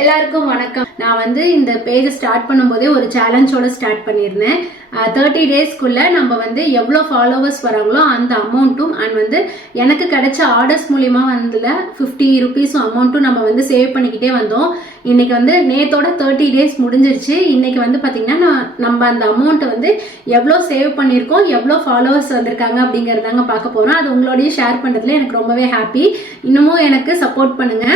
எல்லாருக்கும் வணக்கம். நான் வந்து இந்த பேஜ் ஸ்டார்ட் பண்ணும்போதே ஒரு சேலஞ்சோட ஸ்டார்ட் பண்ணியிருந்தேன். 30 டேஸ்க்குள்ள நம்ம வந்து எவ்வளோ ஃபாலோவர்ஸ் வராங்களோ அந்த அமௌண்ட்டும் அண்ட் வந்து எனக்கு கிடைச்ச ஆர்டர்ஸ் மூலியமா வந்துல 50 ருபீஸும் அமௌண்ட்டும் நம்ம வந்து சேவ் பண்ணிக்கிட்டே வந்தோம். இன்னைக்கு வந்து நேத்தோட 30 டேஸ் முடிஞ்சிருச்சு. இன்னைக்கு வந்து பாத்தீங்கன்னா நம்ம அந்த அமௌண்ட் வந்து எவ்வளோ சேவ் பண்ணியிருக்கோம், எவ்வளோ ஃபாலோவர்ஸ் வந்திருக்காங்க அப்படிங்கறதாங்க பார்க்க போறோம். அது உங்களோடய ஷேர் பண்றதுல எனக்கு ரொம்பவே ஹாப்பி. இன்னமும் எனக்கு சப்போர்ட் பண்ணுங்க.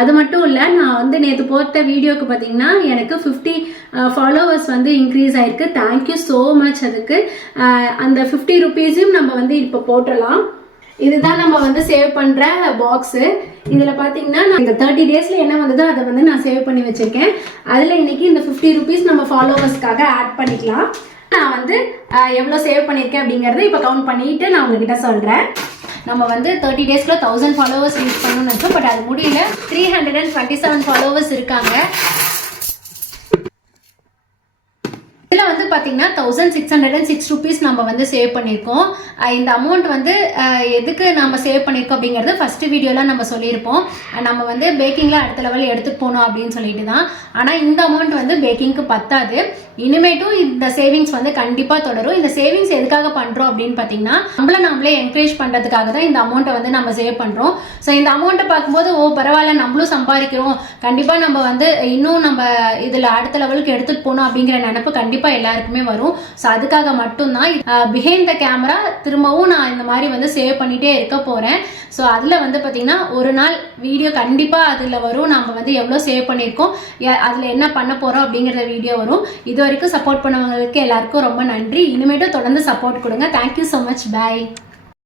அது மட்டும் இல்ல, நான் வந்து நேற்று போட்ட வீடியோக்கு பார்த்தீங்கன்னா எனக்கு 50 ஃபாலோவர்ஸ் வந்து இன்க்ரீஸ் ஆயிருக்கு. Thank you so much. அதுக்கு அந்த 50 ருபீஸையும் நம்ம வந்து இப்போ போட்டுடலாம். இதுதான் நம்ம வந்து சேவ் பண்ற பாக்ஸ். இதுல பாத்தீங்கன்னா நான் இந்த 30 டேஸ்ல என்ன வந்ததோ அதை வந்து நான் சேவ் பண்ணி வச்சிருக்கேன். அதுல இன்னைக்கு இந்த 50 ருபீஸ் நம்ம ஃபாலோவர்ஸ்க்காக ஆட் பண்ணிக்கலாம். நான் வந்து எவ்வளவு சேவ் பண்ணிருக்கேன் அப்படிங்கறத இப்ப கவுண்ட் பண்ணிட்டு நான் உங்ககிட்ட சொல்றேன். நம்ம வந்து 30 டேஸ்க்குள்ள 1000 ஃபாலோவர்ஸ் ரீச் பண்ணணும்னு நினைச்சோம். பட் அது முடியல. 327 ஃபாலோவர்ஸ் இருக்காங்க. இதில் வந்து பார்த்தீங்கன்னா 1606 ருபீஸ் நம்ம வந்து சேவ் பண்ணியிருக்கோம். இந்த அமௌண்ட் வந்து எதுக்கு நம்ம சேவ் பண்ணியிருக்கோம் அப்படிங்கிறது ஃபர்ஸ்ட் வீடியோலாம் நம்ம சொல்லியிருப்போம். நம்ம வந்து பேக்கிங்கில் அடுத்த லெவல் எடுத்துகிட்டு போகணும் அப்படின்னு சொல்லிட்டு தான். ஆனால் இந்த அமௌண்ட் வந்து பேக்கிங்க்கு பத்தாது. இனிமேட்டும் இந்த சேவிங்ஸ் வந்து கண்டிப்பாக தொடரும். இந்த சேவிங்ஸ் எதுக்காக பண்ணுறோம் அப்படின்னு பார்த்தீங்கன்னா நம்மளே என்கரேஜ் பண்ணுறதுக்காக தான் இந்த அமௌண்ட்டை வந்து நம்ம சேவ் பண்ணுறோம். ஸோ இந்த அமௌண்ட்டை பார்க்கும்போது பரவாயில்ல, நம்மளும் சம்பாதிக்கிறோம், கண்டிப்பாக நம்ம வந்து இன்னும் நம்ம இதில் அடுத்த லெவலுக்கு எடுத்துகிட்டு போகணும் அப்படிங்கிற நினைப்பு கண்டிப்பாக எல்லாருக்குமே வரும். ஸோ அதுக்காக மட்டும்தான் பிஹைண்ட் த கேமரா திரும்பவும் நான் இந்த மாதிரி வந்து சேவ் பண்ணிட்டே இருக்க போறேன். ஸோ அதில் வந்து பார்த்தீங்கன்னா ஒரு நாள் வீடியோ கண்டிப்பாக அதில் வரும். நம்ம வந்து எவ்வளோ சேவ் பண்ணியிருக்கோம், அதில் என்ன பண்ண போகிறோம் அப்படிங்கிற வீடியோ வரும். இது வரைக்கும் சப்போர்ட் பண்ணவங்களுக்கு எல்லாருக்கும் ரொம்ப நன்றி. இனிமேட்டும் தொடர்ந்து சப்போர்ட் கொடுங்க. Thank you so much. பாய்.